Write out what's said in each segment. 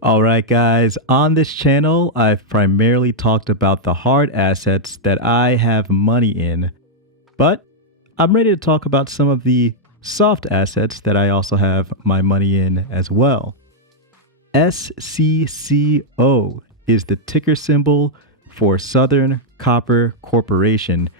All right, guys. On this channel, I've primarily talked about the hard assets that I have money in, but I'm ready to talk about some of the soft assets that I also have my money in as well. SCCO is the ticker symbol for Southern Copper Corporation,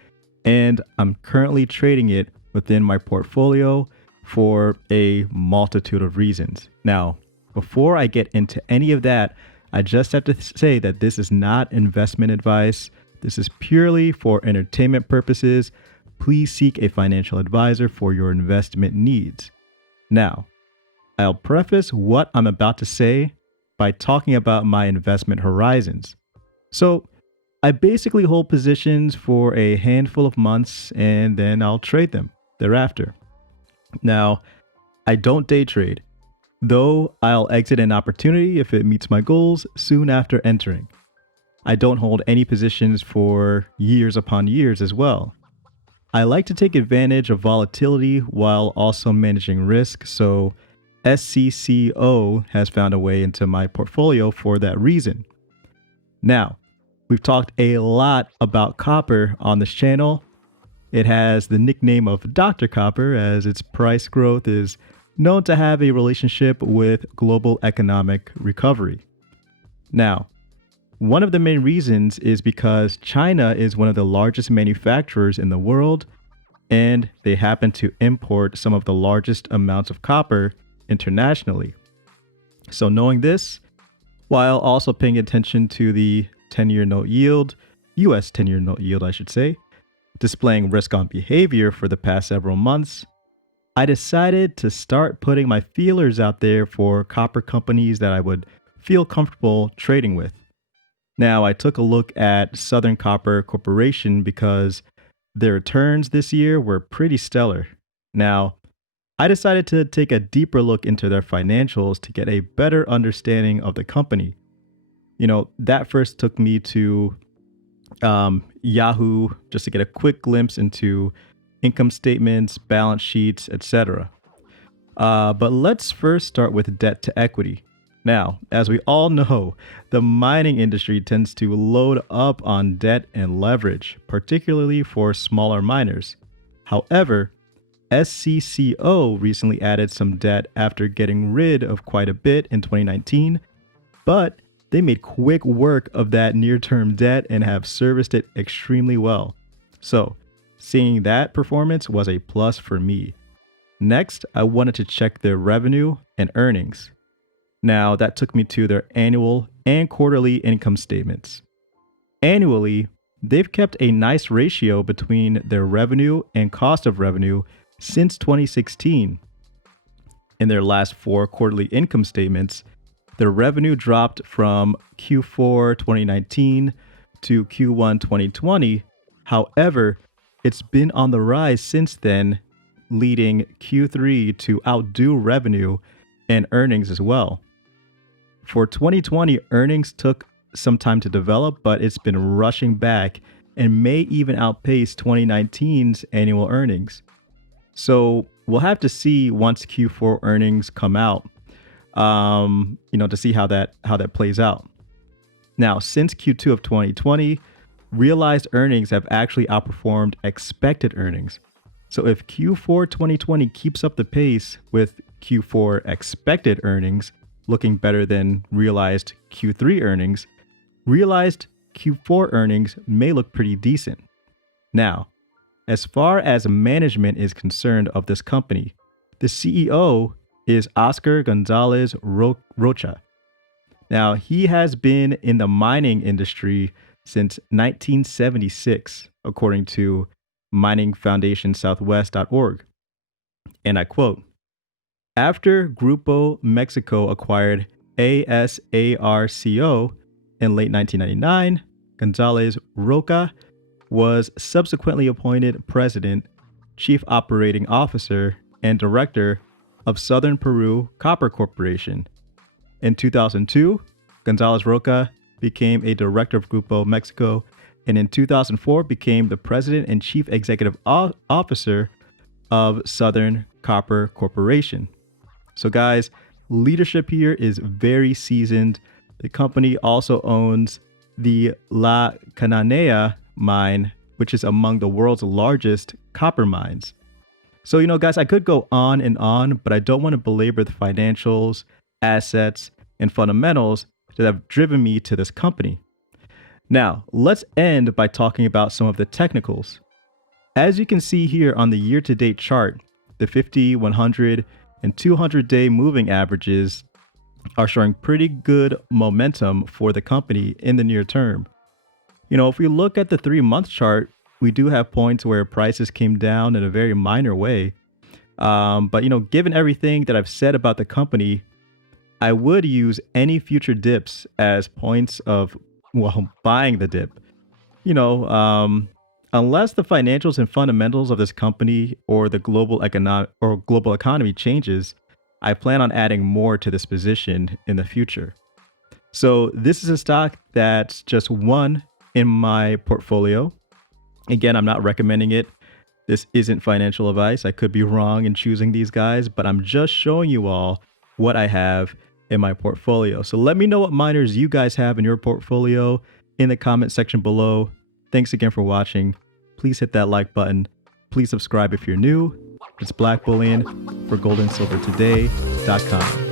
and I'm currently trading it within my portfolio for a multitude of reasons. Now, before I get into any of that, I just have to say that this is not investment advice. This is purely for entertainment purposes. Please seek a financial advisor for your investment needs. Now, I'll preface what I'm about to say by talking about my investment horizons. So, I basically hold positions for a handful of months and then I'll trade them thereafter. Now, I don't day trade, though I'll exit an opportunity if it meets my goals soon after entering. I don't hold any positions for years upon years as well. I like to take advantage of volatility while also managing risk, so SCCO has found a way into my portfolio for that reason. Now, we've talked a lot about copper on this channel. It has the nickname of Dr. Copper as its price growth is known to have a relationship with global economic recovery. Now, one of the main reasons is because China is one of the largest manufacturers in the world, and they happen to import some of the largest amounts of copper internationally. So knowing this, while also paying attention to the 10-year note yield, US 10-year note yield, I should say, displaying risk on behavior for the past several months, I decided to start putting my feelers out there for copper companies that I would feel comfortable trading with. Now, I took a look at Southern Copper Corporation because their returns this year were pretty stellar. Now, I decided to take a deeper look into their financials to get a better understanding of the company. That first took me to Yahoo just to get a quick glimpse into income statements, balance sheets, etc. But let's first start with debt to equity. Now, as we all know, the mining industry tends to load up on debt and leverage, particularly for smaller miners. However, SCCO recently added some debt after getting rid of quite a bit in 2019, but they made quick work of that near-term debt and have serviced it extremely well. So, seeing that performance was a plus for me. Next, I wanted to check their revenue and earnings. Now, that took me to their annual and quarterly income statements. Annually, they've kept a nice ratio between their revenue and cost of revenue since 2016. In their last 4 quarterly income statements, their revenue dropped from Q4 2019 to Q1 2020. However, it's been on the rise since then, leading Q3 to outdo revenue and earnings as well. For 2020, earnings took some time to develop, but it's been rushing back and may even outpace 2019's annual earnings. So we'll have to see once Q4 earnings come out, to see how that plays out. Now, since Q2 of 2020, realized earnings have actually outperformed expected earnings. So if Q4 2020 keeps up the pace with Q4 expected earnings looking better than realized Q3 earnings, realized Q4 earnings may look pretty decent. Now, as far as management is concerned of this company, the CEO is Oscar Gonzalez Rocha. Now, he has been in the mining industry since 1976, according to miningfoundationsouthwest.org. And I quote, "After Grupo Mexico acquired ASARCO in late 1999, Gonzalez Roca was subsequently appointed president, chief operating officer, and director of Southern Peru Copper Corporation. In 2002, Gonzalez Roca became a director of Grupo Mexico, and in 2004 became the president and chief executive officer of Southern Copper Corporation." So guys, leadership here is very seasoned. The company also owns the La Cananea mine, which is among the world's largest copper mines. So, guys, I could go on and on, but I don't want to belabor the financials, assets, and fundamentals that have driven me to this company. Now, let's end by talking about some of the technicals. As you can see here on the year-to-date chart, the 50, 100, and 200-day moving averages are showing pretty good momentum for the company in the near term. If we look at the 3-month chart, we do have points where prices came down in a very minor way. But given everything that I've said about the company, I would use any future dips as points of, buying the dip. Unless the financials and fundamentals of this company or the global economy changes, I plan on adding more to this position in the future. So this is a stock that's just one in my portfolio. Again, I'm not recommending it. This isn't financial advice. I could be wrong in choosing these guys, but I'm just showing you all what I have in my portfolio. So let me know what miners you guys have in your portfolio in the comment section below. Thanks again for watching. Please hit that like button. Please subscribe if you're new. It's Black Bullion for goldandsilvertoday.com.